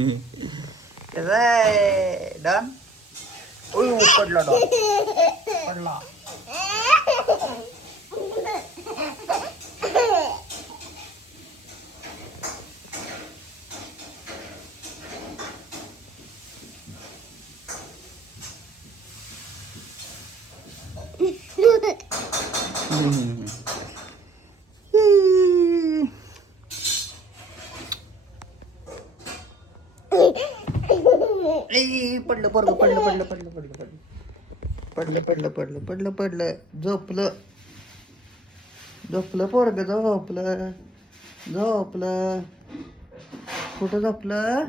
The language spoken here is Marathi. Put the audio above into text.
कसं आहे डॉन? पडला डॉन, पडला. पडलं पडलं पडलं पडलं पडलं पडलं पडलं पडलं पडलं पडलं पडलं झोपलं झोपलं पोरग झोपलं झोपलं. कुठं झोपलं?